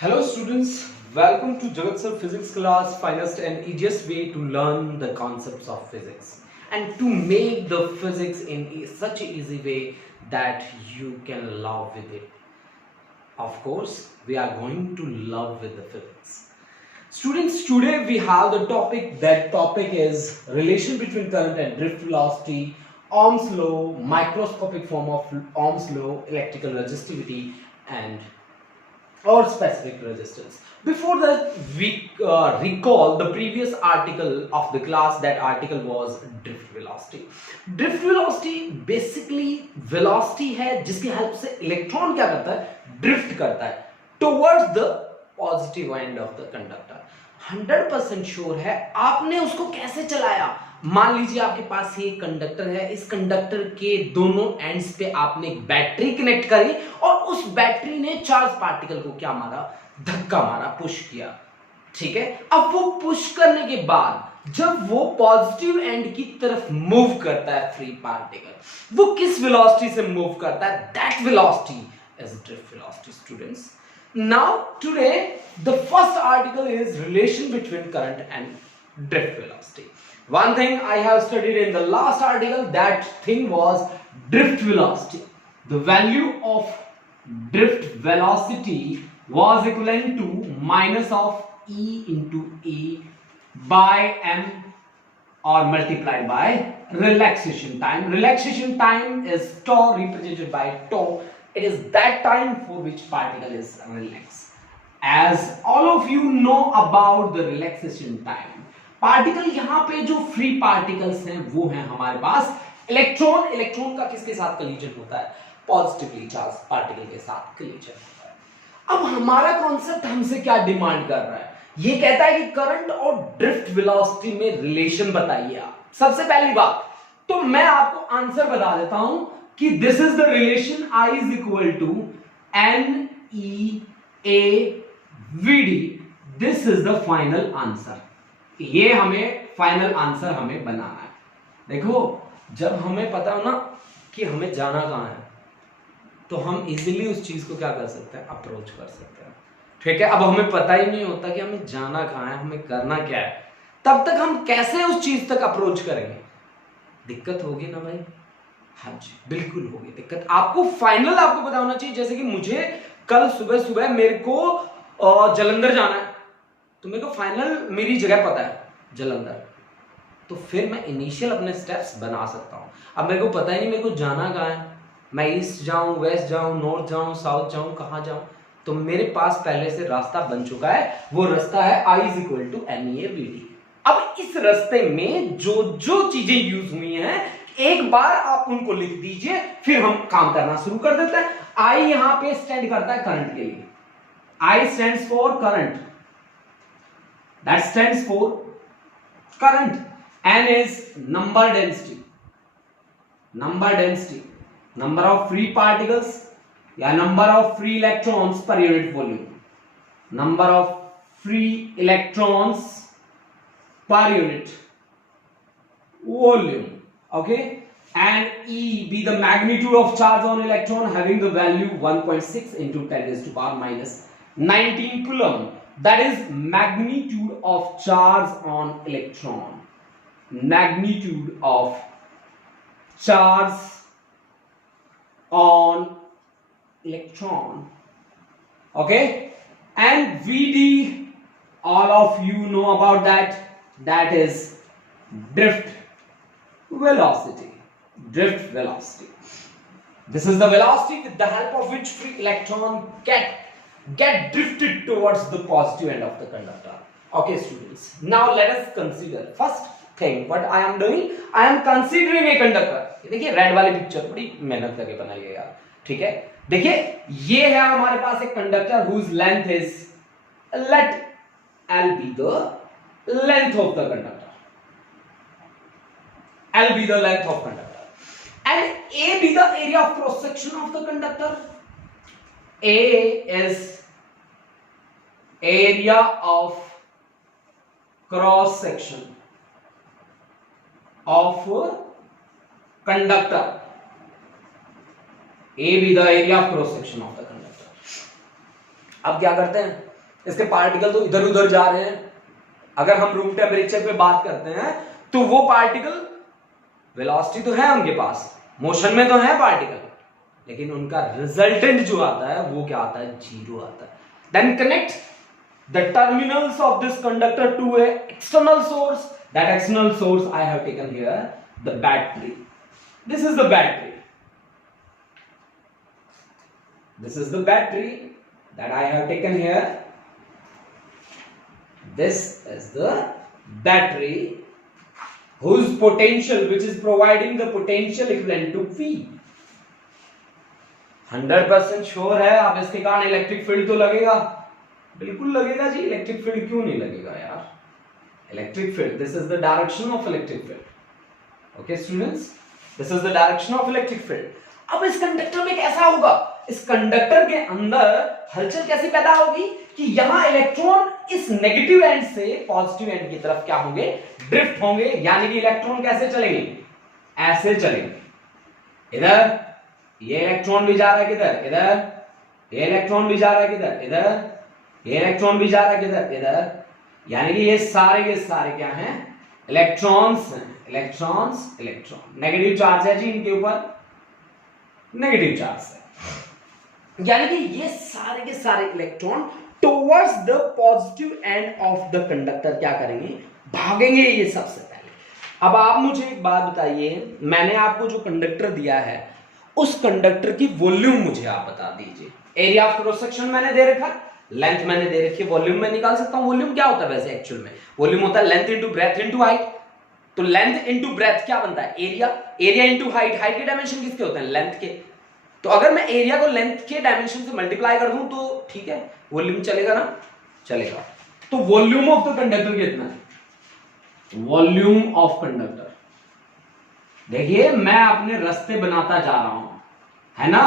Hello students, welcome to Jagat Sir Physics class, finest and easiest way to learn the concepts of physics and to make the physics in such an easy way that you can love with it. Of course, we are going to love with the physics. Students, today we have the topic, that topic is relation between current and drift velocity, Ohm's law, microscopic form of Ohm's law, electrical resistivity and or specific resistance. Before that, we recall the previous article of the class. That article was drift velocity. Drift velocity basically velocity है जिसकी help से electron क्या करता है, drift करता है towards the positive end of the conductor. 100% sure है आपने उसको कैसे चलाया. मान लीजिए आपके पास ये कंडक्टर है, इस कंडक्टर के दोनों एंड्स पे आपने एक बैटरी कनेक्ट करी और उस बैटरी ने चार्ज पार्टिकल को क्या मारा, धक्का मारा, पुश किया. ठीक है. अब वो पुश करने के बाद जब वो पॉजिटिव एंड की तरफ मूव करता है फ्री पार्टिकल, वो किस वेलोसिटी से मूव करता है, that velocity is drift velocity. Students, now today the first article is relation between current and drift velocity. One thing I have studied in the last article, that thing was drift velocity. The value of drift velocity was equivalent to minus of E into E by M or multiplied by relaxation time. Relaxation time is tau, represented by tau. It is that time for which particle is relaxed. As all of you know about the relaxation time, particle यहां पे जो free particles हैं वो हैं हमारे पास electron. Electron का किसके साथ कलीजन होता है, पॉजिटिवली चार्ज पार्टिकल के साथ कलीजन होता है. अब हमारा कॉन्सेप्ट हमसे क्या डिमांड कर रहा है, ये कहता है कि करंट और ड्रिफ्ट वेलोसिटी में रिलेशन बताइए आप. सबसे पहली बात तो मैं आपको आंसर बता देता हूं कि this is the relation I is equal to N E A V D. This is the final answer. ये हमें फाइनल आंसर हमें बनाना है. देखो, जब हमें पता हो ना कि हमें जाना कहां है तो हम इजीली उस चीज को क्या कर सकते हैं, अप्रोच कर सकते हैं. ठीक है. अब हमें पता ही नहीं होता कि हमें जाना कहां है, हमें करना क्या है, तब तक हम कैसे उस चीज तक अप्रोच करेंगे. दिक्कत होगी ना भाई. हाँ जी, बिल्कुल होगी दिक्कत. आपको फाइनल आपको पता होना चाहिए. जैसे कि मुझे कल सुबह सुबह मेरे को जलंधर जाना है, तो मेरे को फाइनल मेरी जगह पता है जलंधर, तो फिर मैं इनिशियल अपने स्टेप्स बना सकता हूं. अब मेरे को पता ही नहीं मेरे को जाना कहां है, मैं ईस्ट जाऊं, वेस्ट जाऊं, नॉर्थ जाऊं, साउथ जाऊं, कहां जाऊं, तो मेरे पास पहले से रास्ता बन चुका है. वो रास्ता है I is equal to N E A V D. अब इस रास्ते में जो जो चीजें यूज हुई हैं एक बार आप उनको लिख दीजिए, फिर हम काम करना शुरू कर देते हैं. I यहां पे स्टैंड करता है करंट के लिए. I stands for current, that stands for current. N is number density, number of free particles या number of free electrons per unit volume, number of free electrons per unit volume. Okay. And E be the magnitude of charge on electron having the value 1.6 into 10 raised to power minus 19 coulomb. That is magnitude of charge on electron. Magnitude of charge on electron. Okay. And Vd, all of you know about that. That is drift velocity. Drift velocity. This is the velocity with the help of which free electron get drifted towards the positive end of the conductor. Okay students, now let us consider first thing what I am doing. I am considering a conductor. देखिए red वाली picture बड़ी मेहनत लगे बनाई है यार. ठीक है. देखिए ये है हमारे पास एक conductor whose length is, let L be the length of the conductor. L be the length of conductor and A be the area of cross section of the conductor. A is area of cross section of conductor. A be the area of cross section of the conductor. अब क्या करते हैं, इसके particle तो इधर उधर जा रहे हैं। अगर हम रूम टेम्परेचर पे बात करते हैं तो वो पार्टिकल, वेलोसिटी तो है उनके पास, मोशन में तो है पार्टिकल, लेकिन उनका रिजल्टेंट जो आता है वो क्या आता है, जीरो आता है। Then connect the terminals of this conductor to a external source. That external source I have taken here the battery. This is the battery, this is the battery that I have taken here. This is the battery whose potential, which is providing the potential equivalent to V. 100% sure है अब इसके कारण electric field तो लगेगा, बिल्कुल लगेगा जी। Electric field क्यों नहीं लगेगा यार, electric field, this is the direction of electric field. Okay students, this is the direction of electric field. अब इस कंडक्टर में कैसा होगा, इस कंडक्टर के अंदर हलचल कैसे पैदा होगी कि यहां इलेक्ट्रॉन इस नेगेटिव एंड से पॉजिटिव एंड की तरफ क्या होंगे, ड्रिफ्ट होंगे। यानी कि इलेक्ट्रॉन कैसे चलेंगे, ऐसे चलेंगे। इधर ये इलेक्ट्रॉन भी जा रहा है किधर, इधर, ये इलेक्ट्रॉन भी जा रहा है किधर, इधर, ये इलेक्ट्रॉन भी जा रहा है किधर, इधर। यानी कि ये सारे के सारे क्या हैं, इलेक्ट्रॉन्स हैं, इलेक्ट्रॉन्स, इलेक्ट्रॉन। नेगेटिव चार्ज है जी इनके ऊपर, नेगेटिव चार्ज है। यानी कि ये सारे के सारे electron towards the positive end of the conductor क्या करेंगे, भागेंगे ये सबसे पहले। अब आप मुझे एक बात बताइए, मैंने आपको जो कंडक्टर दिया है उस कंडक्टर की वॉल्यूम मुझे आप बता दीजिए। एरिया ऑफ क्रॉस सेक्शन मैंने दे रखा, लेंथ मैंने दे रखी है, वॉल्यूम मैं निकाल सकता हूं। वॉल्यूम क्या होता है वैसे एक्चुअल में, वॉल्यूम होता है length into breadth into height. तो लेंथ इंटू ब्रेथ क्या बनता है, area, area into height. Height के डायमेंशन किसके होते हैं, लेंथ के। तो अगर मैं एरिया को लेंथ के डायमेंशन से मल्टीप्लाई कर दूं तो ठीक है, वॉल्यूम चलेगा ना, चलेगा। तो वॉल्यूम ऑफ द कंडक्टर कितना है, वॉल्यूम ऑफ कंडक्टर, देखिए मैं अपने रास्ते बनाता जा रहा हूं, है ना,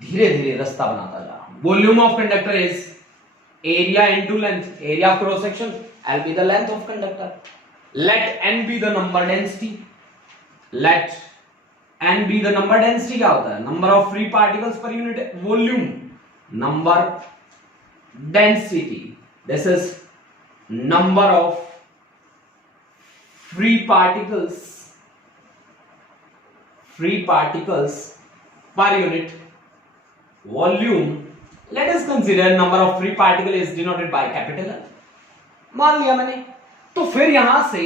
धीरे धीरे रास्ता बनाता जा रहा हूं। Volume of conductor is area into length, area of cross section, L be the length of conductor. Let N be the number density, let N be the number density क्या होता है, number of free particles per unit volume, number density, this is number of free particles per unit volume. Let us consider number of free particle is denoted by capital N, मान लिया मैंने। तो फिर यहां से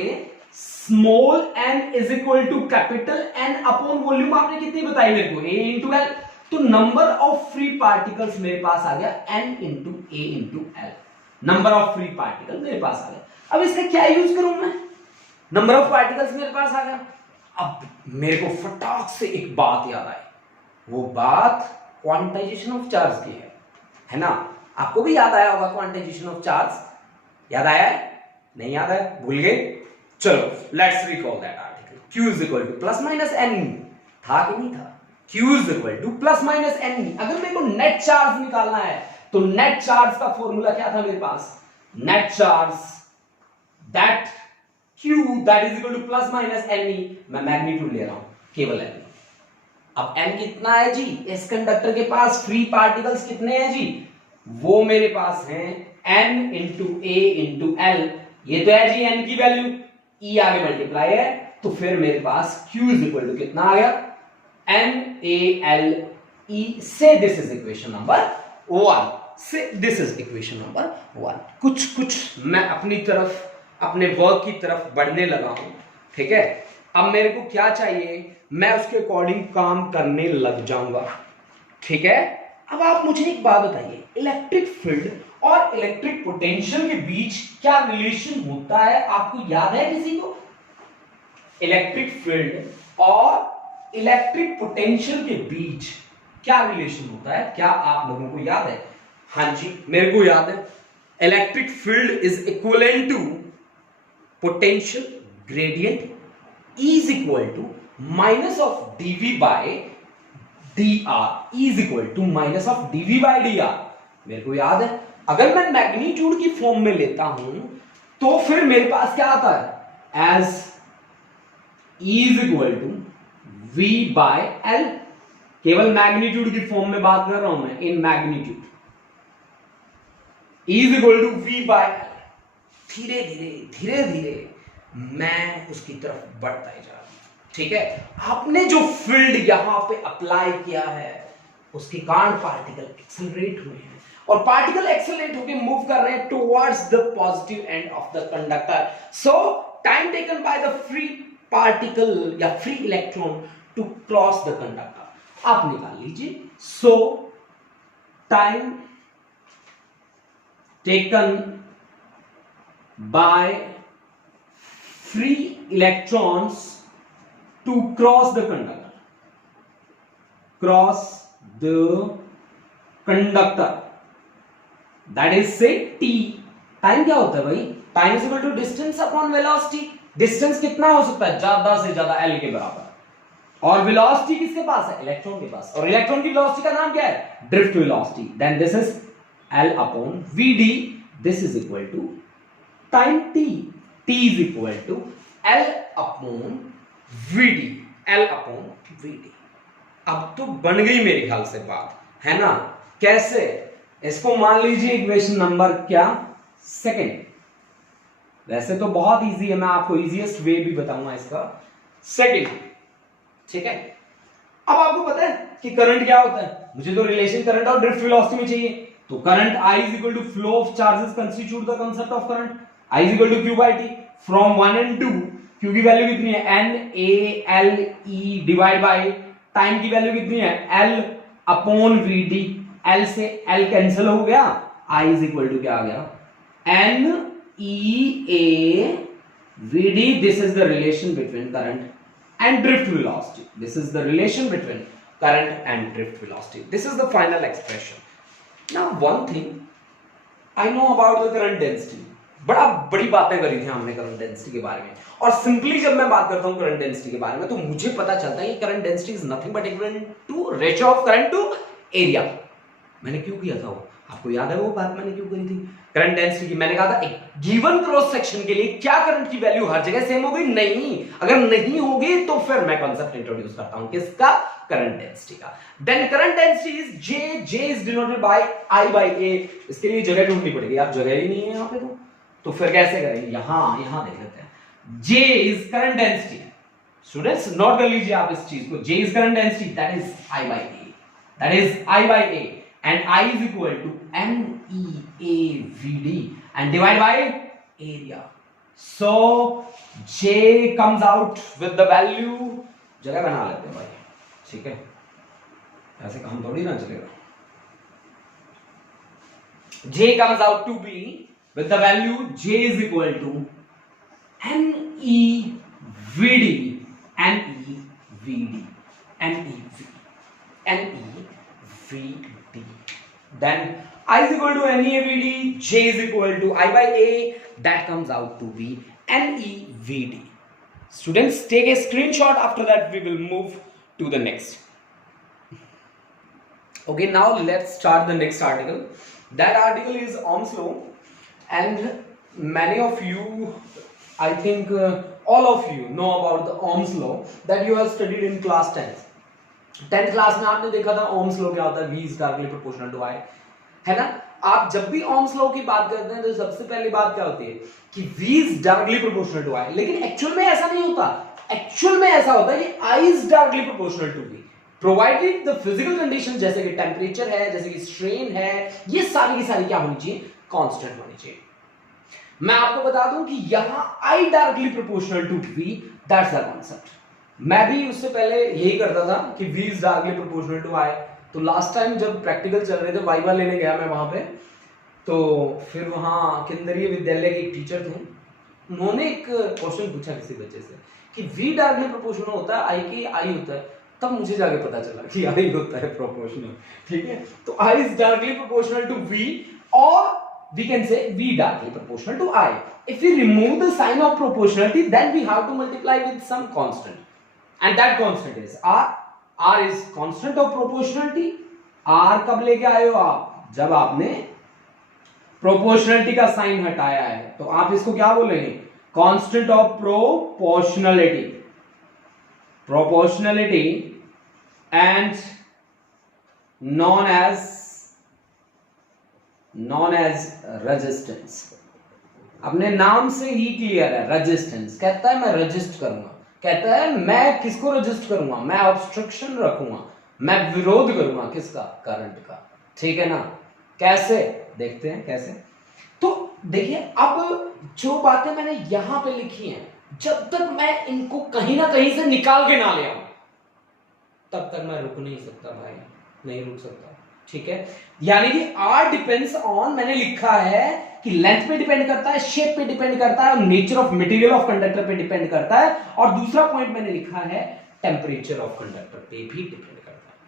small n is equal to capital N upon volume आपने कितनी बताई मेरे को, a इंटू एल। तो नंबर ऑफ फ्री पार्टिकल्स मेरे पास आ गया n into a into L, number of free particle मेरे पास आ गया। अब इसका क्या यूज करूं मैं, नंबर ऑफ पार्टिकल्स मेरे पास आ गया। अब मेरे को फटाक से एक बात याद आई, वो बात क्वांटाइजेशन ऑफ चार्ज की है ना। आपको भी याद आया होगा क्वांटाइजेशन ऑफ चार्ज, याद आया है, नहीं याद है, भूल गए, चलो let's recall that article. Q is equal to plus minus N, था कि नहीं था, Q is equal to plus minus N. अगर मेरे को नेट चार्ज निकालना है तो नेट चार्ज का फॉर्मूला क्या था मेरे पास, net charge that Q that is equal to plus minus N. मैं मैग्नीट्यूड ले रहा हूं केवल एन। अब n कितना है जी, इस कंडक्टर के पास फ्री पार्टिकल्स कितने हैं जी, वो मेरे पास हैं n into a into L. ये तो है जी n की वैल्यू, e आगे मल्टीप्लाई है, तो फिर मेरे पास q इज इक्वल टू कितना आ गया, n a l e से दिस इज इक्वेशन नंबर 1, से दिस इज इक्वेशन नंबर 1। कुछ मैं अपनी तरफ, अपने वर्क की तरफ बढ़ने लगा हूं, ठीक है। अब मेरे को क्या चाहिए, मैं उसके अकॉर्डिंग काम करने लग जाऊंगा, ठीक है। अब आप मुझे एक बात बताइए, इलेक्ट्रिक फील्ड और इलेक्ट्रिक पोटेंशियल के बीच क्या रिलेशन होता है, आपको याद है किसी को, इलेक्ट्रिक फील्ड और इलेक्ट्रिक पोटेंशियल के बीच क्या रिलेशन होता है, क्या आप लोगों को याद है? हाँ जी, मेरे को याद है। Electric field is equivalent to potential gradient is equal to minus of dv by dr, is equal to minus of dv by dr। मेरे को याद है, अगर मैं मैग्नीट्यूड की फॉर्म में लेता हूं तो फिर मेरे पास क्या आता है, E is equal to v by l। केवल मैग्नीट्यूड की फॉर्म में बात कर रहा हूं मैं, in magnitude, is equal to V by L. धीरे धीरे धीरे धीरे मैं उसकी तरफ बढ़ता ही जा रहा हूं। ठीक है, आपने जो फील्ड यहां पे अप्लाई किया है उसके कारण पार्टिकल एक्सेलरेट हुए हैं और पार्टिकल एक्सेलरेट होकर मूव कर रहे हैं towards the positive end of the conductor. So time taken by the free particle या free electron to cross the conductor आप निकाल लीजिए। सो टाइम टेकन by free electrons to cross the conductor that is say t। Time क्या होता है भाई? Time is equal to distance upon velocity. Distance कितना हो सकता है? ज्यादा से ज्यादा l के बराबर। और वेलोसिटी किसके पास है? इलेक्ट्रॉन के पास। और इलेक्ट्रॉन की वेलोसिटी का नाम क्या है? Drift velocity. Then this is l upon vd। This is equal to time t। t is equal to L upon Vd। L upon Vd। अब तो बन गई मेरे ख्याल से बात, है ना? कैसे? इसको मान लीजिए इक्वेशन नंबर क्या? सेकंड। वैसे तो बहुत इजी है, मैं आपको इजीएस्ट वे भी बताऊंगा इसका। सेकंड, ठीक है। अब आपको पता है कि करंट क्या होता है? मुझे तो रिलेशन करंट और ड्रिफ्ट वेलोसिटी में चाहिए। तो current I is equal to flow of charges constitute the concept of current। I is equal to Q by T from 1 and 2। Q की वैल्यू कितनी है? N A L E divide by time की value कितनी है? L upon VD। L से L cancel हो गया, I is equal to क्या आ गया? N E A VD। This is the relation between current and drift velocity। This is the relation between current and drift velocity। This is the final expression। Now one thing I know about the current density। बड़ी बातें करी थी हमने current density के बारे में, और simply जब मैं बात करता हूं करंट डेंसिटी के बारे में तो मुझे पता चलता है कि current density is nothing but equal to ratio of current to area. मैंने क्यों किया था वो? आपको याद है वो बात मैंने क्यों करी थी? करंट डेंसिटी की मैंने कहा था एक गिवन क्रॉस सेक्शन के लिए क्या करंट की वैल्यू हर जगह सेम होगी? नहीं। अगर नहीं होगी तो फिर मैं कॉन्सेप्ट इंट्रोड्यूस करता हूं किसका? करंट डेंसिटी का। Then current density is J is denoted by I by A। इसके लिए जगह ढूंढनी पड़ेगी, आप जगह ही नहीं है यहां पे तो फिर कैसे करेंगे? यहां देख लेते हैं। J is current density. Students note कर लीजिए आप इस चीज को। J is current density, that is I by A। That is I by A and I is equal to NEAVD and divide by area। So J comes out with the value, जगह बना लेते हैं भाई, ठीक है? ऐसे काम थोड़ी ना चलेगा। J comes out to be with the value J is equal to NEVD NEVD NEVD। Then I is equal to NEVD, J is equal to I by A, that comes out to be NEVD। Students take a screenshot, after that we will move to the next। Okay, now let's start the next article। That article is Ohm's law, and many of you, I think all of you know about the Ohm's law that you have studied in class 10th। 10th class में आपने देखा था Ohm's law क्या होता है? V is directly proportional to I, है ना? आप जब भी Ohm's law की बात करते हैं तो सबसे पहली बात क्या होती है कि V is directly proportional to I। लेकिन एक्चुअल में ऐसा नहीं होता। एक्चुअल में ऐसा होता है कि I is directly proportional to V provided the physical condition, जैसे कि टेम्परेचर है, जैसे कि स्ट्रेन है, ये सारी की सारी क्या होनी चाहिए? कांस्टेंट होनी चाहिए। मैं आपको बता दूं कि यहां I directly proportional to V, that's the concept. मैं भी उससे पहले यही करता था कि V is directly proportional to I। तो लास्ट टाइम जब प्रैक्टिकल चल रहे थे, वाइवा लेने गया मैं वहां पे, तो फिर वहां केंद्रीय विद्यालय के एक टीचर थे, उन्होंने एक क्वेश्चन पूछा किसी बच्चे से कि V डायरेक्टली प्रोपोर्शनल होता है I के I होता है, तब मुझे जाके पता चला कि I होता है प्रोपोर्शनल। ठीक है, तो I is directly proportional to V, or we can say V directly proportional to I। If we remove the sign of proportionality, then we have to multiply with some constant, and that constant is R। R is constant of proportionality। R कब लेके आए हो आप? जब आपने proportionality का sign हटाया है, तो आप इसको क्या बोलेंगे? Constant of proportionality. Proportionality and known as known as resistance. अपने नाम से ही क्लियर है, रेजिस्टेंस। कहता है मैं रजिस्ट करूंगा, कहता है मैं किसको रजिस्ट करूंगा, मैं ऑब्स्ट्रक्शन रखूंगा, मैं विरोध करूंगा, किसका, करंट का। ठीक है ना। कैसे, देखते हैं कैसे। तो देखिए, अब जो बातें मैंने यहां पे लिखी हैं, जब तक मैं इनको कहीं ना कहीं से निकाल के ना ले आऊं, तब तक मैं रुक नहीं सकता भाई, नहीं रुक सकता। ठीक है, यानी कि R डिपेंड्स ऑन, मैंने लिखा है कि लेंथ पे डिपेंड करता है, शेप पे डिपेंड करता है, nature of material of conductor पे डिपेंड करता है, और दूसरा पॉइंट मैंने लिखा है टेम्परेचर ऑफ कंडक्टर पे भी डिपेंड करता है।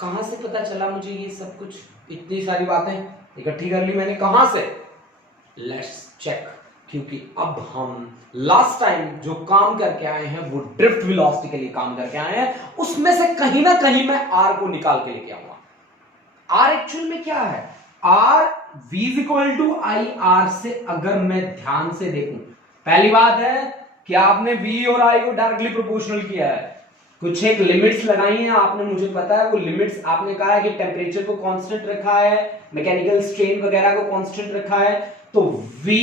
कहां से पता चला मुझे ये सब कुछ, इतनी सारी बातें इकट्ठी कर ली मैंने, कहां से, लेट्स चेक। क्योंकि अब हम लास्ट टाइम जो काम करके आए हैं वो ड्रिफ्ट वेलोसिटी के लिए काम करके आए हैं, उसमें से कहीं ना कहीं मैं आर को निकाल के लेके आऊंगा। आर एक्चुअल में क्या है, R v equal to I R से अगर मैं ध्यान से देखूं, पहली बात है कि आपने v और i को डायरेक्टली प्रोपोर्शनल किया है, कुछ एक लिमिट्स लगाई हैं आपने, मुझे पता है वो लिमिट्स, आपने कहा है कि टेम्परेचर को कांस्टेंट रखा है, मैकेनिकल स्ट्रेन वगैरह को कांस्टेंट रखा है, तो v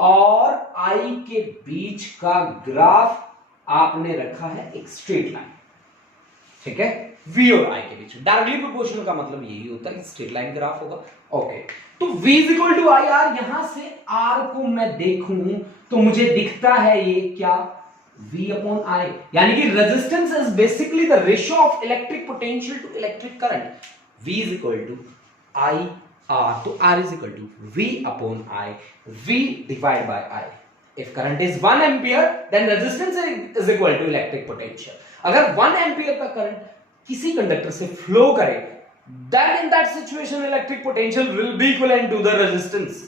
और i के बीच का ग्राफ आपने रखा है एक स्ट्रेट लाइन। ठीक है, v और i के बीच डायरेक्टली प्रोपोर्शनल का मतलब यही होता है कि स्ट्रेट लाइन ग्राफ होगा। ओके, तो v equal to I R, यहां से r को मैं देखूं तो मुझे दिखता है ये क्या, v अपॉन i, यानी कि resistance is basically the ratio of electric potential to electric current. v is equal to i r, तो r is equal to v upon i, v divide by i। if current is 1 ampere then resistance is equal to electric potential। अगर 1 ampere का current किसी conductor से flow करे, then in that situation electric potential will be equivalent to the resistance।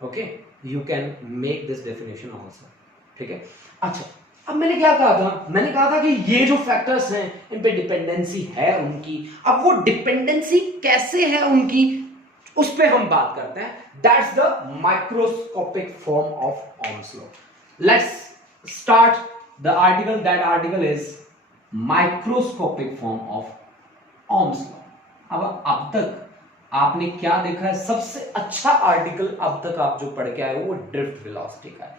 okay, you can make this definition also। ठीक है, अच्छा, अब मैंने क्या कहा था, मैंने कहा था कि ये जो फैक्टर्स हैं इन पे डिपेंडेंसी है उनकी। अब वो डिपेंडेंसी कैसे है उनकी, उस पे हम बात करते हैं। That's the microscopic form of Ohm's law. Let's start the article, that article is microscopic form of Ohm's law. अब तक आपने क्या देखा है, सबसे अच्छा आर्टिकल अब तक आप जो पढ़ के आए हो वो ड्रिफ्ट वेलोसिटी का है।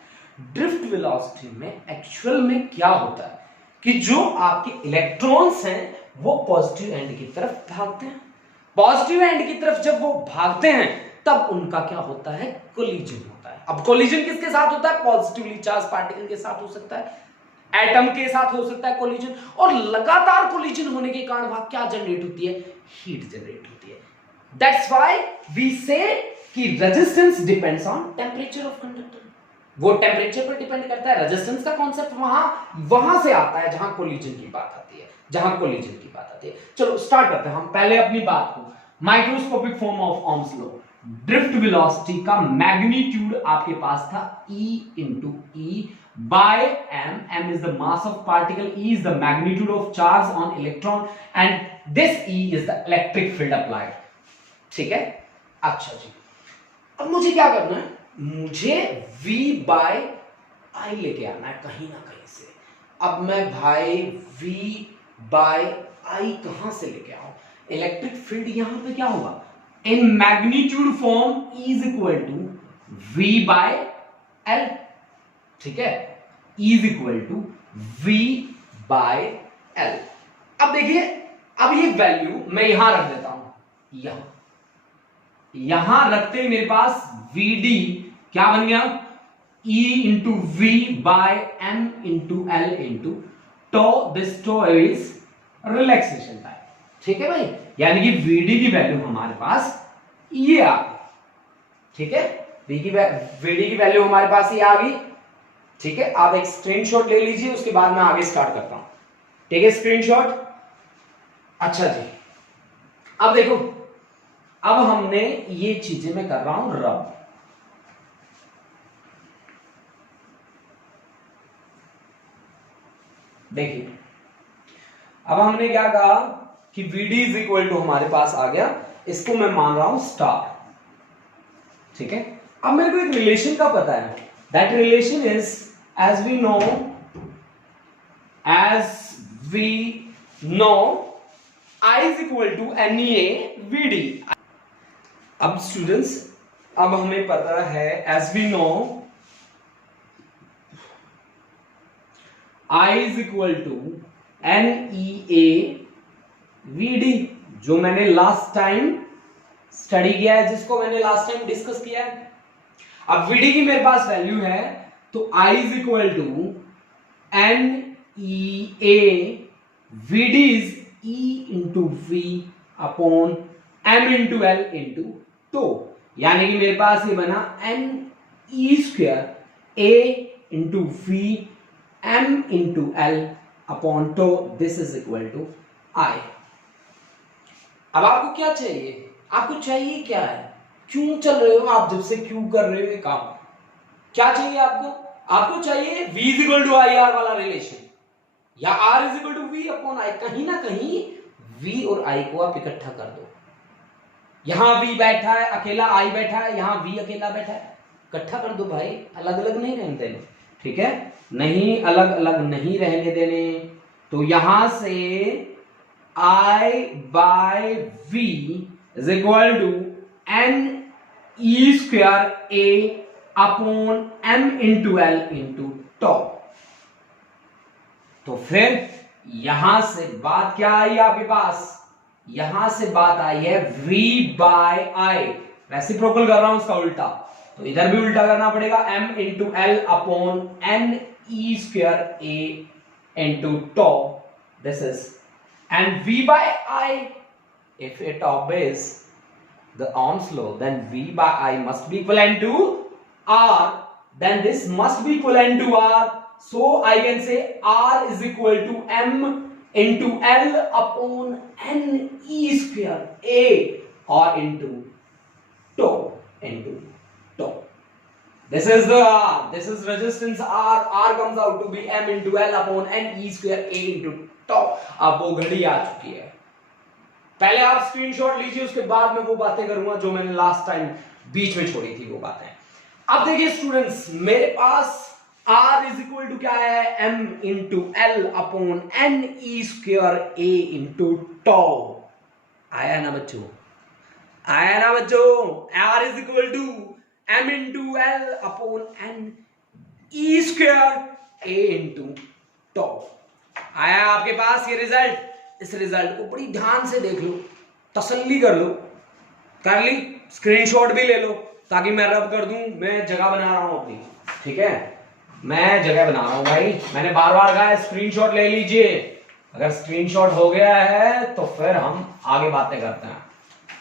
ड्रिफ्ट वेलोसिटी में एक्चुअल में क्या होता है कि जो आपके इलेक्ट्रॉन्स हैं वो पॉजिटिव एंड की तरफ भागते हैं, पॉजिटिव एंड की तरफ जब वो भागते हैं तब उनका क्या होता है, कोलिजन होता है। अब कोलिजन किसके साथ होता है, पॉजिटिवली चार्ज पार्टिकल के साथ हो सकता है, एटम के साथ हो सकता है कोलिजन, और लगातार कोलिजन होने के कारण वहां क्या जनरेट होती है, हीट जनरेट होती है। दैट्स व्हाई वी से कि resistance depends on temperature of conductor. वो टेंपरेचर पर डिपेंड करता है। रेजिस्टेंस का कॉन्सेप्ट वहां से आता है जहां कोलिजन की बात आती है, जहां कोलिजन की बात आती है। चलो स्टार्ट करते हैं हम पहले अपनी बात को। Microscopic form of Ohm's law, drift velocity का मैग्नीट्यूड आपके पास था E into E by m। m is the mass of particle, E is the magnitude of charge on electron, and this E is the electric field applied। ठीक है, अच्छा जी, अब मुझे क्या करना है, मुझे V by I लेके आना है कहीं ना कहीं से। अब मैं भाई V by I कहां से लेके आऊं, इलेक्ट्रिक फील्ड यहां पे क्या होगा, in magnitude form E is equal to V by L। ठीक है, E is equal to V by L। अब देखिए, अब ये वैल्यू मैं यहां रख देता हूं, यहां रखते ही मेरे पास VD क्या बन गया, E into V by M into L into tau. This tau is relaxation time. ठीक है भाई, यानी कि VD की वैल्यू हमारे पास ये आ गई। ठीक है, VD की वैल्यू हमारे पास ये आ गई। ठीक है, आप एक स्क्रीनशॉट ले लीजिए, उसके बाद मैं आगे स्टार्ट करता हूं। ठीक है, स्क्रीनशॉट। अच्छा जी, अब देखो, अब हमने ये चीजें मैं कर रहा हूं रब। देखिए, अब हमने क्या कहा कि VD इज इक्वल टू हमारे पास आ गया, इसको मैं मान रहा हूं स्टार। ठीक है, अब मेरे को एक रिलेशन का पता है, that relation is as we know I is equal to NEA VD। अब स्टूडेंट्स, अब हमें पता है, as we know I is equal to NEAVD, जो मैंने लास्ट टाइम स्टडी किया है, जिसको मैंने लास्ट टाइम डिस्कस किया है। अब VD की मेरे पास वैल्यू है, तो I is equal to NEAVD is E into V upon M into L into tau, यानी कि मेरे पास ये बना NE square A into V M into L upon tau, this is equal to I। अब आपको क्या चाहिए? आपको चाहिए क्या है? क्यों चल रहे हो आप? जब से क्यों कर रहे हो ये काम? क्या चाहिए आपको? आपको चाहिए V is equal to I R वाला रिलेशन, या R is equal to V upon I। कहीं ना कहीं V और I को आप इकट्ठा कर दो। यहां V बैठा है अकेला, I बैठा है, यहां V अकेला बैठा है, इकट्ठा कर दो भाई, अलग अलग नहीं रहने देने, ठीक है? नहीं, अलग अलग नहीं रहने देने। तो यहां से I by V is equal to NE square A upon M into L into tau. तो फिर यहां से बात क्या आई आपके पास? यहां से बात आई है V बाय I, रेसिप्रोकल कर रहा हूं उसका उल्टा, तो इधर भी उल्टा करना पड़ेगा, M into L upon NE square A into tau, this is, and V by I, if it obeys the Ohm's law, then V by I must be equivalent to R, then this must be equivalent to R, so I can say R is equal to M into L upon NE square A, or into tau into tau. This is the R, this is resistance R, R comes out to be M into L upon NE square A into tau। अब वो घड़ी आ चुकी है, पहले आप screenshot लीजिए, उसके बाद में वो बातें करूंगा जो मैंने लास्ट टाइम बीच में छोड़ी थी वो बातें। अब देखिए स्टूडेंट्स, मेरे पास R इज इक्वल टू क्या है? M into L upon NE square A into tau. आया ना बच्चों? आया ना बच्चों? R is equal to M into L upon NE square A into tau. आया आपके पास ये रिजल्ट? इस रिजल्ट को बड़ी ध्यान से देख लो, तसल्ली कर लो, कर ली? स्क्रीनशॉट भी ले लो ताकि मैं रब कर दूं। मैं जगह बना रहा हूं अपनी, ठीक है? मैं जगह बना रहा हूं भाई, मैंने बार बार कहा है स्क्रीनशॉट ले लीजिए। अगर स्क्रीनशॉट हो गया है तो फिर हम आगे बातें करते हैं,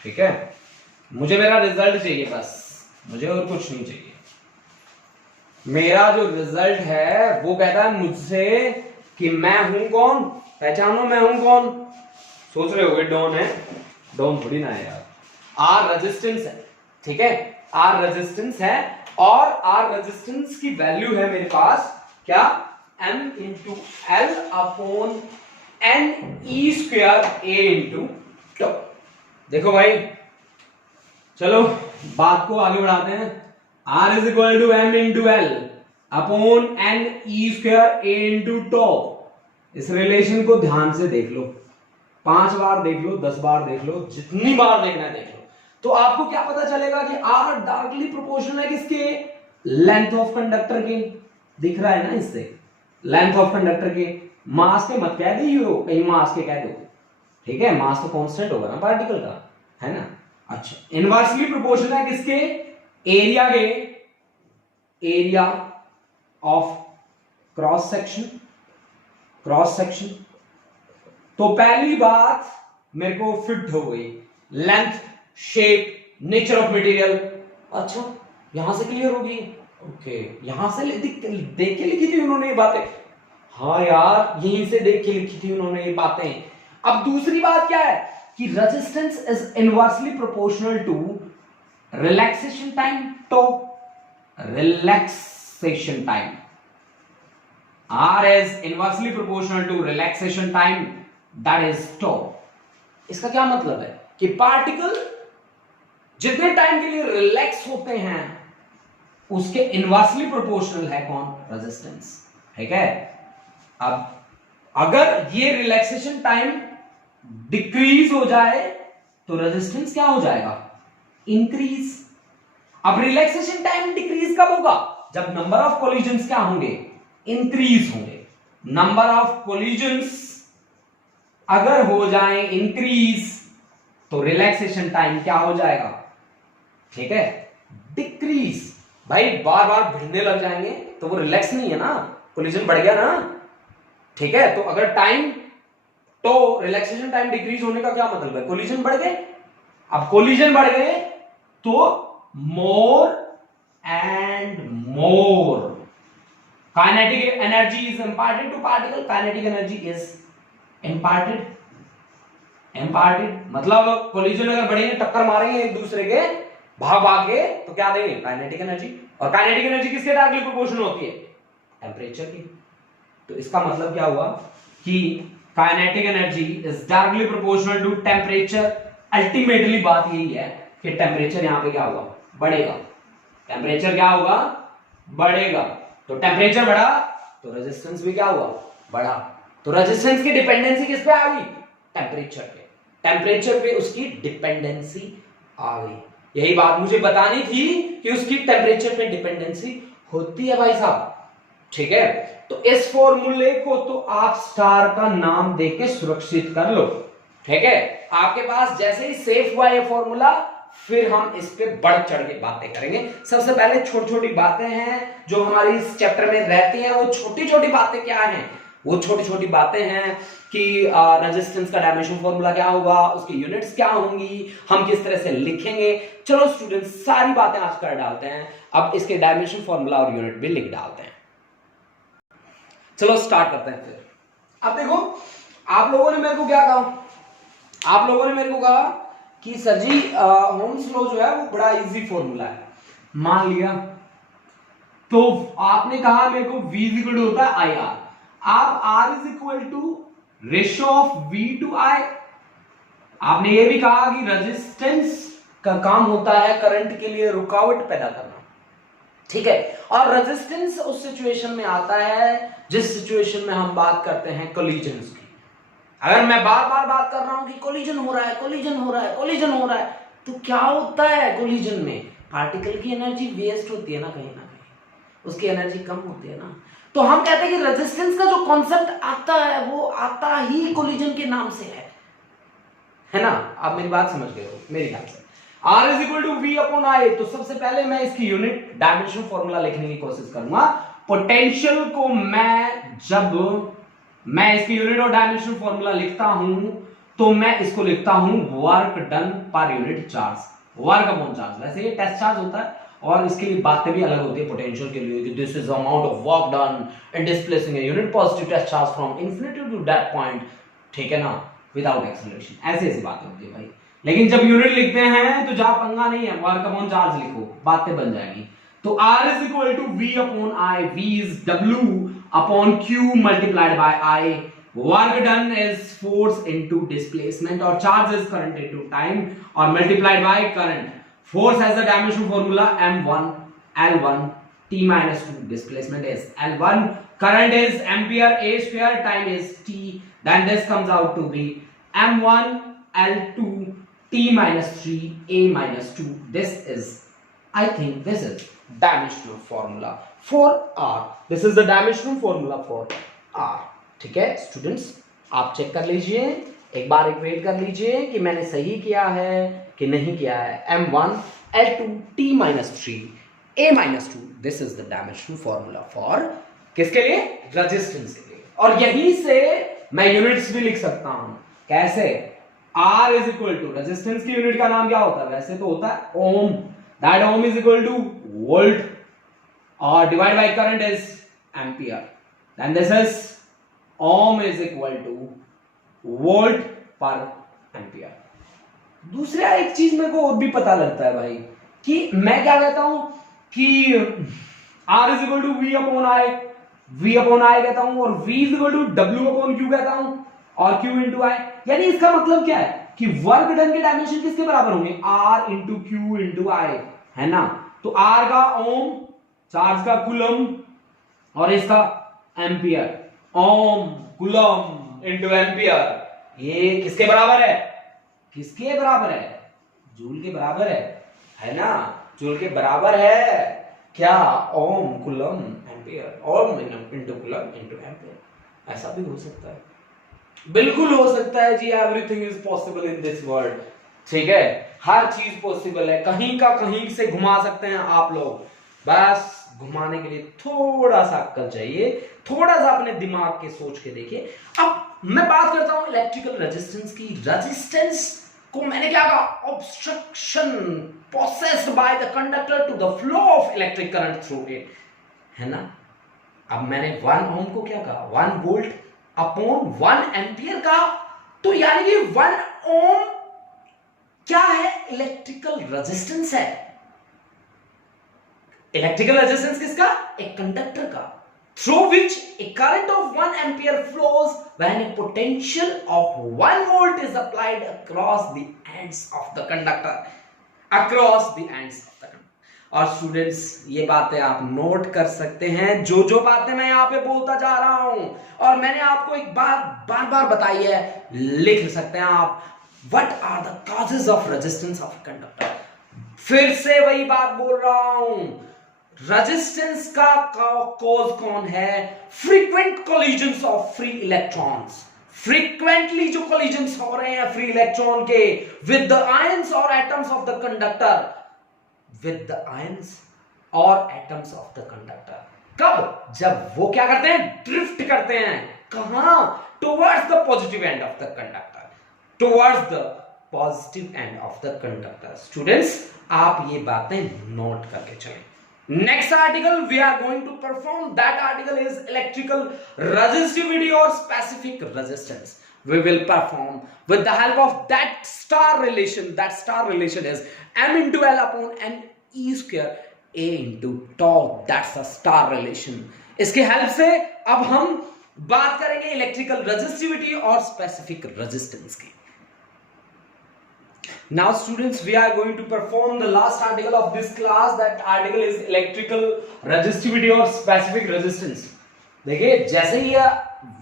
ठीक है? मुझे मेरा रिजल्ट चाहिए बस, मुझे और कुछ नहीं चाहिए। मेरा जो रिजल्ट है वो कहता है मुझसे कि मैं हूं कौन, पहचानो मैं हूं कौन। सोच रहे होगे डॉन है, डॉन थोड़ी ना है यार। आर रेजिस्टेंस है, ठीक है? आर रेजिस्टेंस है, और आर रेजिस्टेंस की वैल्यू है मेरे पास क्या? M into L upon NE square A into tau. देखो भाई, चलो बात को आगे बढ़ाते हैं। R is equal to M into L upon NE square A into tau. इस रिलेशन को ध्यान से देख लो, 5 बार देख लो, 10 बार देख लो, जितनी बार देखना है देख लो, तो आपको क्या पता चलेगा कि R डायरेक्टली प्रोपोर्शनल है किसके? लेंथ ऑफ कंडक्टर के। दिख रहा है ना इससे? लेंथ ऑफ कंडक्टर के। मास के मत कह दियो, कहीं मास के कह दो, ठीक है? मास तो कांस्टेंट होगा ना पार्टिकल का, है ना? अच्छा, इनवर्सली प्रोपोर्शनल है किसके? एरिया के, area of cross section, cross section. तो पहली बात मेरे को फिट हो गई, length, shape, nature of material. अच्छा, यहां से क्लियर होगी? ओके, यहां से देख के लिखी थी उन्होंने ये बातें। हाँ यार, यहीं से देख के लिखी थी उन्होंने ये बातें। अब दूसरी बात क्या है कि resistance is inversely proportional to relaxation time, तो relaxation time. R is inversely proportional to relaxation time, that is tau। इसका क्या मतलब है कि पार्टिकल जितने टाइम के लिए रिलैक्स होते हैं उसके इनवर्सली प्रोपोर्शनल है कौन? रेजिस्टेंस, ठीक है? अब अगर ये रिलैक्सेशन टाइम डिक्रीज हो जाए तो रेजिस्टेंस क्या हो जाएगा? इंक्रीज। अब रिलैक्सेशन टाइम डिक्रीज कब होगा? जब नंबर ऑफ कोलिजन्स क्या होंगे? इंक्रीज होंगे। नंबर ऑफ कोलिजन्स अगर हो जाए इंक्रीज तो रिलैक्सेशन टाइम क्या हो जाएगा? ठीक है, डिक्रीज। भाई बार बार भिड़ने लग जाएंगे तो वो रिलैक्स नहीं है ना, कोलिजन बढ़ गया ना। ठीक है, तो अगर टाइम, तो रिलैक्सेशन टाइम डिक्रीज होने का क्या मतलब है? कोलिजन बढ़ गए। अब कोलिजन बढ़ गए तो more and more kinetic energy is imparted to particle. Kinetic energy is imparted मतलब कोलिजन अगर बढ़ेंगे, टक्कर मारेंगे एक दूसरे के, भाग भाग के, तो क्या देंगे? Kinetic energy. और काइनेटिक एनर्जी किसके डायरेक्टली प्रोपोर्शनल होती है? टेम्परेचर की। तो इसका मतलब क्या हुआ कि kinetic energy is directly proportional to temperature. Ultimately बात यही है कि टेम्परेचर यहां पे क्या होगा? बढ़ेगा। टेम्परेचर क्या होगा? बढ़ेगा। तो टेम्परेचर बढ़ा तो रेजिस्टेंस भी क्या हुआ? बढ़ा। तो रेजिस्टेंस की डिपेंडेंसी किस पे आ गई? टेम्परेचर पे। टेम्परेचर पे उसकी डिपेंडेंसी आ गई। यही बात मुझे बतानी थी कि उसकी टेम्परेचर पे डिपेंडेंसी होती है भाई साहब। ठीक है, तो इस फॉर्मूले को तो आप स्टार का नाम देके सुरक्षित कर लो। ठीक है, आपके पास जैसे ही सेफ हुआ ये फॉर्मूला, फिर हम इस पे बढ़ चढ़ के बातें करेंगे। सबसे पहले छोटी छोटी बातें हैं जो हमारी इस चैप्टर में रहती हैं। वो छोटी छोटी बातें क्या हैं? वो छोटी छोटी बातें हैं कि रेजिस्टेंस का डायमेंशन फॉर्मूला क्या होगा, उसकी यूनिट्स क्या होंगी, हम किस तरह से लिखेंगे। चलो स्टूडेंट्स, सारी बातें आज कर डालते हैं। अब इसके डायमेंशन फॉर्मूला और यूनिट भी लिख डालते हैं। चलो स्टार्ट करते हैं फिर। अब देखो, आप लोगों ने मेरे को क्या कहा? आप लोगों ने मेरे को कहा कि सर जी ओम्स लॉ जो है वो बड़ा इजी फॉर्मूला है। मान लिया, तो आपने कहा मेरे को V इज इक्वल टू होता है आई आर। आप R is equal to ratio of V to I। आपने ये भी कहा कि रेजिस्टेंस का काम होता है करंट के लिए रुकावट पैदा करना। ठीक है, और रेजिस्टेंस उस सिचुएशन में आता है जिस सिचुएशन में हम बात करते हैं कोलिजन्स की। अगर मैं बार बार बात कर रहा हूं कि कोलिजन हो रहा है, कोलिजन हो रहा है, कोलिजन हो रहा है, तो क्या होता है कोलिजन में? पार्टिकल की एनर्जी वेस्ट होती है ना कहीं, उसकी एनर्जी कम होती है ना। तो हम कहते हैं कि रेजिस्टेंस का जो कॉन्सेप्ट आता है वो आता ही कोलिजन के नाम से है ना। आप मेरी बात समझ गए हो मेरे ख्याल से। R is equal to V upon I। तो सबसे पहले मैं इसकी यूनिट डायमेंशन फॉर्मूला लिखने की कोशिश करूंगा। पोटेंशियल को जब मैं इसकी यूनिट और डायमेंशन फॉर्मूला लिखता हूं तो मैं इसको लिखता हूं work done per unit charge, work upon charge. वैसे ये टेस्ट चार्ज होता है और इसके लिए बातें भी अलग होती है पोटेंशियल के लिए कि this is amount of work done in displacing a unit positive test charge from infinity to that point. ठीक है ना, विदाउट एक्सेलरेशन। ऐसी ऐसी बातें होती है भाई। लेकिन जब यूनिट लिखते हैं तो जहां पंगा नहीं है, वर्क अपॉन चार्ज लिखो, बातें बन जाएगी। तो R is equal to V upon I। V is W upon Q multiplied by I। Work done is force into displacement और charge is current into time और multiplied by current. Force has the dimension formula M1 L1 T minus 2. Displacement is L1. Current is ampere. A square time is T. Then this comes out to be M1 L2 T minus 3 A minus 2. This is, I think this is dimensional formula for R. This is the dimensional formula for R. ठीक है students, आप check कर लीजिए, एक बार equate कर लीजिए कि मैंने सही किया है कि नहीं किया है। M1 L2 T minus 3 A minus 2, this is the dimensional formula for किसके लिए? रेजिस्टेंस के लिए। और यहीं से मैं यूनिट्स भी लिख सकता हूं। कैसे? R is equal to, resistance की यूनिट का नाम क्या होता है? वैसे तो होता है ohm. That ohm is equal to volt और divide by current is ampere. Then this is ohm is equal to volt per ampere. दूसरा एक चीज मेरे को और भी पता लगता है भाई कि मैं क्या कहता हूं कि R is equal to V upon I, V upon I कहता हूं और V is equal to W upon Q कहता हूं और Q इंटू I। यानी इसका मतलब क्या है कि वर्क डन के डायमेंशन किसके बराबर होंगे? R into Q into I, है ना। तो R का ओम, चार्ज का कूलम और इसका एम्पियर। ओम कूलम इंटू एम्पियर, ये किसके बराबर है? किसके बराबर है? जूल के बराबर है। है ना, जूल के बराबर है क्या, ohm coulomb ampere, ohm into coulomb into ampere. ऐसा भी हो सकता है, बिल्कुल हो सकता है जी, everything is possible in this world. ठीक है, हर चीज पॉसिबल है, कहीं का कहीं से घुमा सकते हैं आप लोग, बस घुमाने के लिए थोड़ा सा अक्ल चाहिए, थोड़ा सा अपने दिमाग के सोच के देखिए। अब मैं बात करता हूं इलेक्ट्रिकल रेजिस्टेंस की। रेजिस्टेंस को मैंने क्या कहा, obstruction possessed by the conductor to the flow of electric current through it, है ना। अब मैंने 1 ओम को क्या कहा, 1 वोल्ट अपॉन 1 एम्पियर का, तो यानी कि 1 ओम क्या है, इलेक्ट्रिकल रेजिस्टेंस है। इलेक्ट्रिकल रेजिस्टेंस किसका, एक कंडक्टर का, through which a current of 1 ampere flows when a potential of 1 volt is applied across the ends of the conductor, across the ends of the conductor। और students ये बातें आप note कर सकते हैं, जो बातें मैं यहां पे बोलता जा रहा हूं और मैंने आपको एक बार बार बताई है, लिख सकते हैं आप। What are the causes of resistance of a conductor? फिर से वही बात बोल रहा हूं, रेजिस्टेंस का कॉज कौन है, frequent collisions of free electrons, frequently जो कोलिजन्स हो रहे हैं फ्री इलेक्ट्रॉन के विद द आयंस और atoms of the conductor, with the ions और एटम्स ऑफ द कंडक्टर। कब, जब वो क्या करते हैं, ड्रिफ्ट करते हैं, कहां, towards the positive end of the conductor, towards the positive end of the conductor. Students आप ये बातें नोट करके चलें। Next article we are going to perform, that article is electrical resistivity or specific resistance. We will perform with the help of that star relation. That star relation is m into L upon n e square a into tau. That's a star relation. इसके help से अब हम बात करेंगे electrical resistivity और specific resistance की। Now students, we are going to perform the last article of this class. That article is electrical resistivity or specific resistance. देखिए जैसे ही ये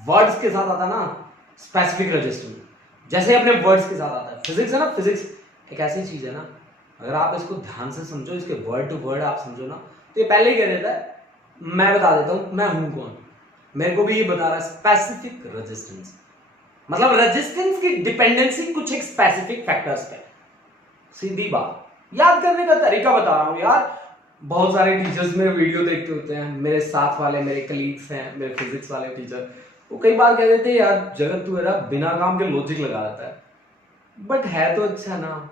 वर्ड्स के साथ आता ना, स्पेसिफिक रेजिस्टेंस, जैसे अपने वर्ड्स के साथ आता है, फिजिक्स है ना, फिजिक्स एक ऐसी चीज है ना, अगर आप इसको ध्यान से समझो, इसके वर्ड टू वर्ड आप समझो ना, तो ये पहले ही कह देता है, मैं बता देता हूं मैं हूं कौन, मेरे को भी ये बता रहा है स्पेसिफिक रेजिस्टेंस, मतलब रेजिस्टेंस की डिपेंडेंसी कुछ एक स्पेसिफिक फैक्टर्स पे। सीधी बात, याद करने का तरीका बता रहा हूं यार। बहुत सारे टीचर्स मेरे वीडियो देखते होते हैं, मेरे साथ वाले मेरे कलीग्स हैं, मेरे फिजिक्स वाले टीचर, वो कई बार कह देते हैं यार जगत तू मेरा बिना काम के लॉजिक लगा देता है, बट है तो अच्छा ना,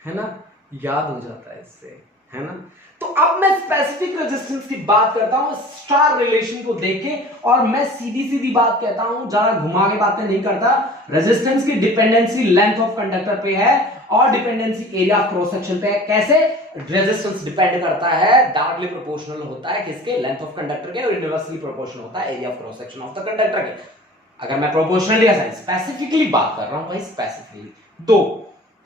है ना, याद हो जाता है इससे, है ना। तो अब मैं स्पेसिफिक रेजिस्टेंस की बात करता हूं स्टार रिलेशन को देख के, और मैं सीधी सीधी बात कहता हूं, ज्यादा घुमा के बातें नहीं करता। रेजिस्टेंस की डिपेंडेंसी लेंथ ऑफ कंडक्टर पे है और dependency area of cross section पे है। कैसे रेजिस्टेंस डिपेंड करता है, डायरेक्टली प्रोपोर्शनल होता है किसके, लेंथ ऑफ कंडक्टर के, और इनवर्सली प्रोपोर्शनल होता है area of cross section of the conductor के। अगर मैं प्रोपोर्शनली या स्पेसिफिकली बात कर रहा हूं भाई, स्पेसिफिकली दो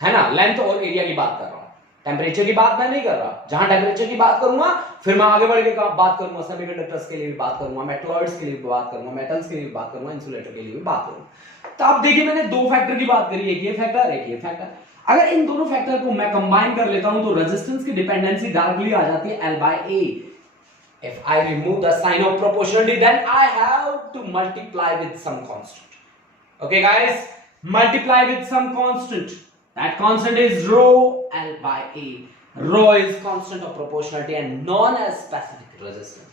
है ना, लेंथ और एरिया की बात कर रहा हूं, टेम्परेचर की बात मैं नहीं कर रहा। जहां टेम्परेचर की बात करूंगा फिर मैं आगे बढ़ के बात करूंगा सेमीकंडक्टर्स के लिए भी बात करूंगा, मेटलॉइड्स के लिए भी बात करूंगा, मेटल्स के लिए भी बात करूंगा, इंसुलेटर के लिए भी बात करूंगा। तो आप देखिए मैंने दो फैक्टर की बात करी, एक ये फैक्टर एक ये फैक्टर। अगर इन दोनों फैक्टर को मैं कंबाइन कर लेता हूं तो रेजिस्टेंस की डिपेंडेंसी डायरेक्टली आ जाती है L by A। If I remove the sign of proportionality, then I have to multiply with some constant. Okay guys, multiply with some constant. That constant is rho L by A. Rho is constant of proportionality and known as specific resistance.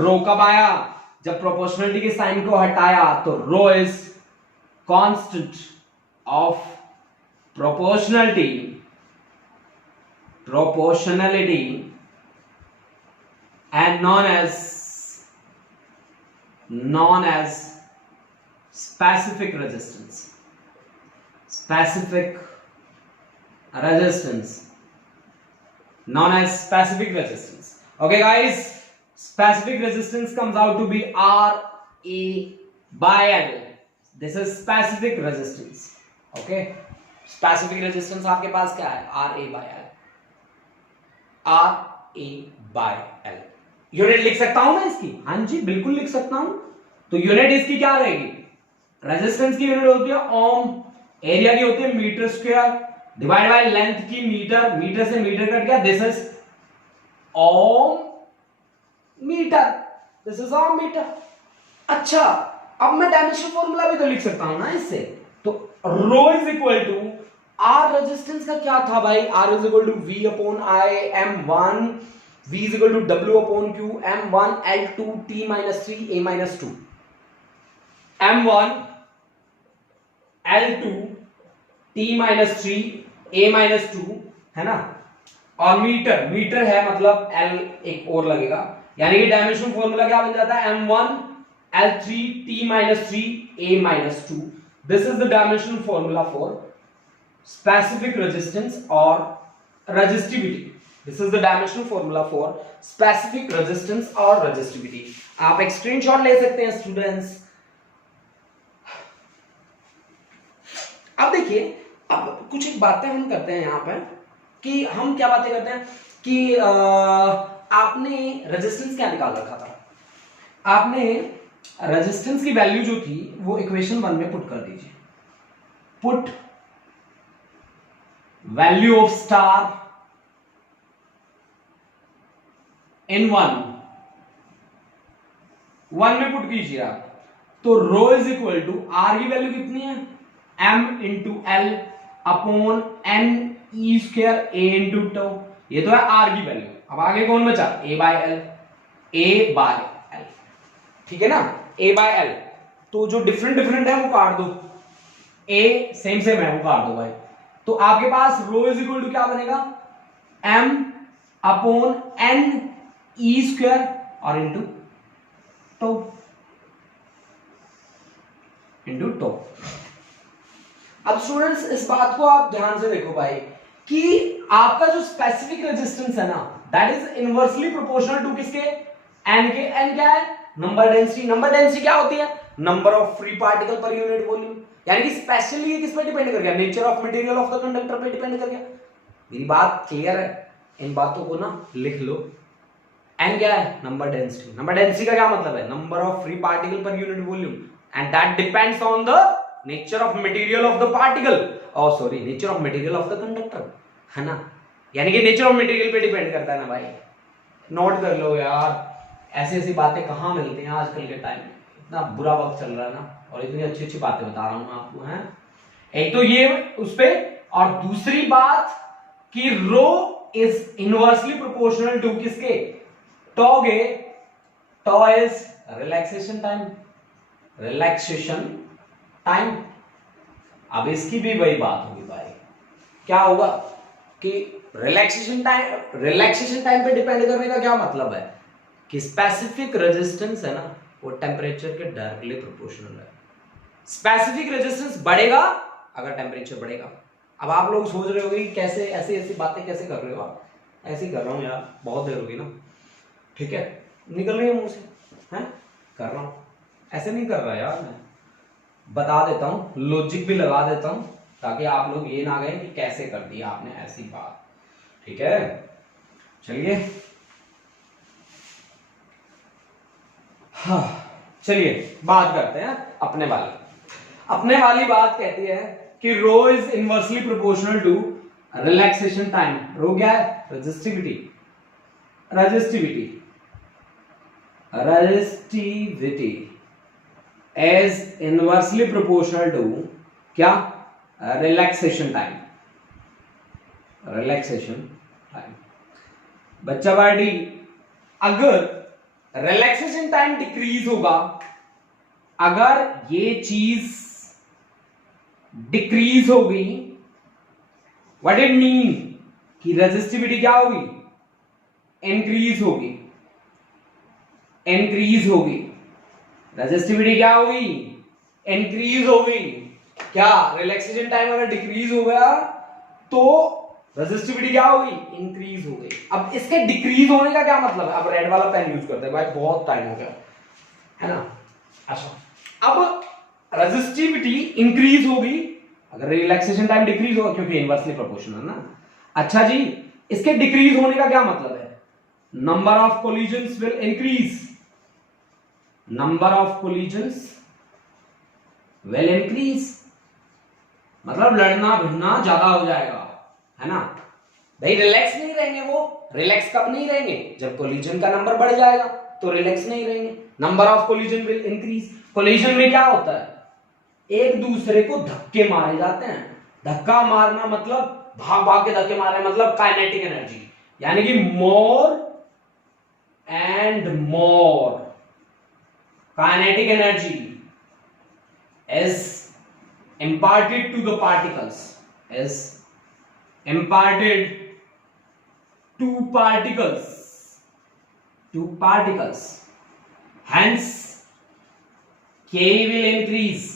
Rho कब आया, जब proportionality के sign को हटाया, तो rho is constant of proportionality and known as specific resistance. Specific resistance known as specific resistance. Okay guys, specific resistance comes out to be RA by L. This is specific resistance. Okay, specific resistance आपके पास क्या है, RA by L, RA by L। Unit लिख सकता हूं मैं इसकी, हाँ जी बिल्कुल लिख सकता हूं। तो यूनिट इसकी क्या रहेगी, रेजिस्टेंस की यूनिट होती है ओम, एरिया की होती है metre square, divide by length की मीटर, मीटर से मीटर कट गया, this is ohm metre, this is ohm metre. अच्छा, अब मैं डायमेंशन फॉर्मूला भी तो लिख सकता हूं ना इससे। तो rho is equal to R, resistance का क्या था भाई, R is equal to V upon I m1, v is equal to w upon q, m1 l2 t minus 3 a minus 2, m1 l2 t minus 3 a minus 2 है ना। और metre, metre है मतलब l एक और लगेगा, यानी कि डायमेंशन फॉर्मूला क्या बन जाता है, m1 l3 t minus 3 a minus 2. This is the dimensional formula for specific resistance or resistivity. This is the dimensional formula for specific resistance or resistivity. आप एक स्क्रीनशॉट ले सकते हैं स्टूडेंट्स। अब देखिए, अब कुछ एक बातें हम करते हैं यहाँ पर कि हम क्या बातें करते हैं कि आपने रेजिस्टेंस क्या निकाल रखा था, आपने रेजिस्टेंस की वैल्यू जो थी वो इक्वेशन 1 में पुट कर दीजिए। Put value of star in 1 में पुट कीजिए आप। तो rho is equal to R की वैल्यू कितनी है, m into L upon N E square A into tau, ये तो है आर की वैल्यू। अब आगे कौन बचा, a by L, a by L, ठीक है ना, a बाय एल। तो जो डिफरेंट डिफरेंट है वो काट दो, a सेम सेम है वो काट दो भाई। तो आपके पास रो इज इक्वल टू क्या बनेगा, m upon N E square और इंटू टो, इंटू टो। अब स्टूडेंट्स इस बात को आप ध्यान से देखो भाई कि आपका जो स्पेसिफिक रेजिस्टेंस है ना, that is inversely proportional to किसके, एन के। एन क्या है, नंबर डेंसिटी। नंबर डेंसिटी क्या होती है, number of free particle per unit volume. यानी कि स्पेशली ये किस पे डिपेंड कर गया, nature of material of the conductor पे डिपेंड कर गया। मेरी बात क्लियर है, इन बातों को ना लिख लो। एन क्या है, नंबर डेंसिटी। नंबर डेंसिटी का क्या मतलब है, number of free particle per unit volume, and that depends on the nature of material of the particle, और sorry nature of material of the conductor, है ना। यानी कि नेचर ऑफ मटेरियल पे डिपेंड करता है ना भाई। नोट कर लो यार, ऐसी ऐसी बातें कहाँ मिलती हैं आजकल के टाइम में, इतना बुरा वक्त चल रहा है ना, और इतनी अच्छी अच्छी बातें बता रहा हूं आपको, हैं। एक तो ये उस पे, और दूसरी बात कि rho is inversely proportional to किसके, टॉ के। टॉ is relaxation time, relaxation time. अब इसकी भी वही बात होगी भाई, क्या होगा कि रिलैक्सेशन टाइम पे डिपेंड करने का क्या मतलब है कि स्पेसिफिक रेजिस्टेंस है ना वो टेम्परेचर के डायरेक्टली प्रोपोर्शनल है। स्पेसिफिक रेजिस्टेंस बढ़ेगा अगर टेम्परेचर बढ़ेगा। अब आप लोग सोच रहे होंगे कि कैसे ऐसी ऐसी बातें कैसे कर रहे हो आप, ऐसे ही कर रहा हूं यार, बहुत देर होगी ना, ठीक है, निकल रही है मुंह से, हैं, कर रहा हूं, ऐसे नहीं कर रहा यार, मैं बता देता हूं, लॉजिक भी लगा देता हूं ताकि आप लोग ये ना गए कि कैसे कर दिया आपने ऐसी बात, ठीक है। चलिए, हाँ चलिए बात करते हैं अपने वाली बात कहती है कि rho is inversely proportional to relaxation time. Rho क्या है, resistivity is inversely proportional to क्या, रिलैक्सेशन टाइम। बच्चा पार्टी, अगर रिलैक्सेशन टाइम डिक्रीज होगा, अगर ये चीज डिक्रीज होगी, व्हाट इट मीन कि रेजिस्टिविटी क्या होगी, इंक्रीज होगी। रेजिस्टिविटी क्या होगी, इंक्रीज होगी। क्या, रिलैक्सेशन टाइम अगर डिक्रीज हो गया तो रेजिस्टिविटी क्या होगी, इंक्रीज हो गई। अब इसके डिक्रीज होने का क्या मतलब है, अब रेड वाला पेन यूज करते हैं भाई, बहुत टाइम हो गया है ना। अच्छा, अब रेजिस्टिविटी इंक्रीज होगी अगर रिलैक्सेशन टाइम डिक्रीज होगा, क्योंकि इनवर्सली प्रोपोर्शनल ना। अच्छा जी, इसके डिक्रीज होने का क्या मतलब है, number of collisions will increase, मतलब लड़ना भिड़ना ज्यादा हो जाएगा, है ना। भाई रिलैक्स नहीं रहेंगे वो, रिलैक्स कब नहीं रहेंगे, जब कोलिजन का नंबर बढ़ जाएगा तो रिलैक्स नहीं रहेंगे, number of collision will increase. Collision में क्या होता है, एक दूसरे को धक्के मारे जाते हैं। धक्का मारना मतलब भाग भाग के धक्के मारे, मतलब काइनेटिक एनर्जी, यानी कि मोर and more kinetic energy is imparted to the particles, is imparted to particles, hence K will increase,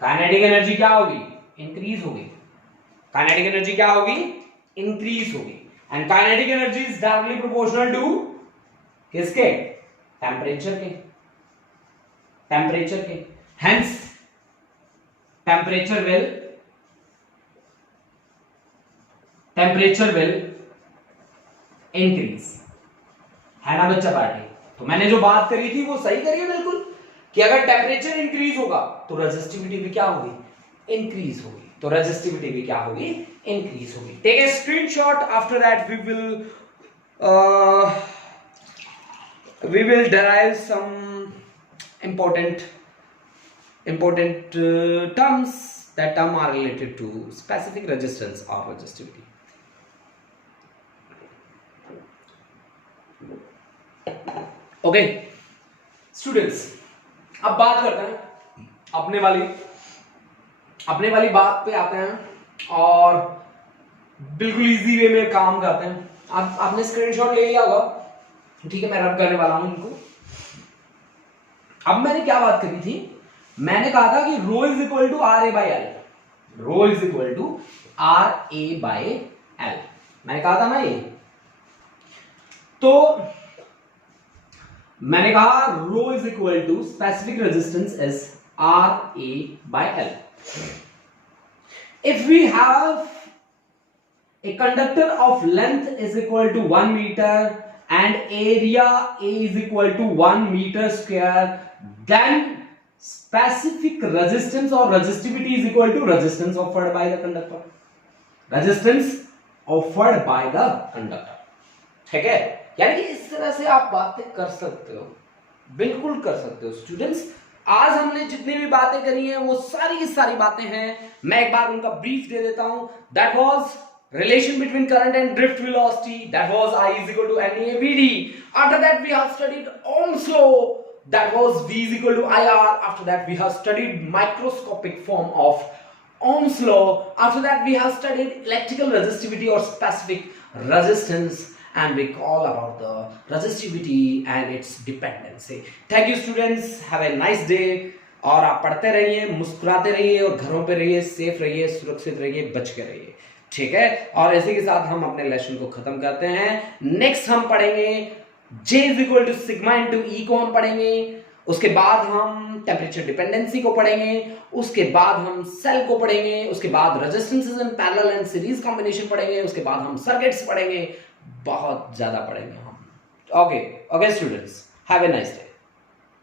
kinetic energy क्या होगी, इंक्रीज होगी, काइनेटिक एनर्जी क्या होगी, इंक्रीज होगी, and kinetic energy is directly proportional to किसके, temperature के, hence temperature will increase, है ना बच्चा पार्टी। तो मैंने जो बात करी थी वो सही करी है बिल्कुल, कि अगर टेम्परेचर इंक्रीज होगा तो रेजिस्टिविटी भी क्या होगी, इंक्रीज होगी, तो रेजिस्टिविटी भी क्या होगी, इंक्रीज होगी। Take a screenshot, after that we will derive some important terms that term are related to specific resistance or resistivity. Okay students, अब बात करते हैं अपने वाली बात पे आते हैं और बिल्कुल इजी वे में काम करते हैं। आपने स्क्रीनशॉट ले लिया होगा, ठीक है, मैं रब करने वाला हूं इनको। अब मैंने क्या बात करी थी, मैंने कहा था कि rho is equal to R A by L, rho is equal to R A by L, मैंने कहा था ना ये। तो मैंने कहा rho is equal to specific resistance is R A by L. If we have a conductor of length is equal to 1 meter and area A is equal to 1 meter square, then specific resistance or resistivity is equal to resistance offered by the conductor, resistance offered by the conductor, ठीक है। यानी कि इस तरह से आप बातें कर सकते हो, बिल्कुल कर सकते हो स्टूडेंट्स। आज हमने जितनी भी बातें करी हैं वो सारी की सारी बातें हैं, मैं एक बार उनका ब्रीफ दे देता हूं। That was relation between current and drift velocity, that was I is equal to NAVD. After that we have studied Ohm's law, that was V is equal to IR. After that we have studied microscopic form of Ohm's law. After that we have studied electrical resistivity or specific resistance, and we call about the resistivity and its dependency. Thank you students, have a nice day। और आप पढ़ते रहिए, मुस्कुराते रहिए और घरों पे रहिए, सेफ रहिए, सुरक्षित रहिए, बच के रहिए, ठीक है। और इसी के साथ हम अपने लेसन को खत्म करते हैं। नेक्स्ट हम पढ़ेंगे J is equal to sigma into E को हम पढ़ेंगे, उसके बाद हम टेम्परेचर डिपेंडेंसी को पढ़ेंगे, उसके बाद हम सेल को पढ़ेंगे, उसके बाद resistances in parallel and series combination पढ़ेंगे, उसके बाद हम सर्किट्स पढ़ेंगे, बहुत ज्यादा पढ़ेंगे हम। Okay students, have a nice day.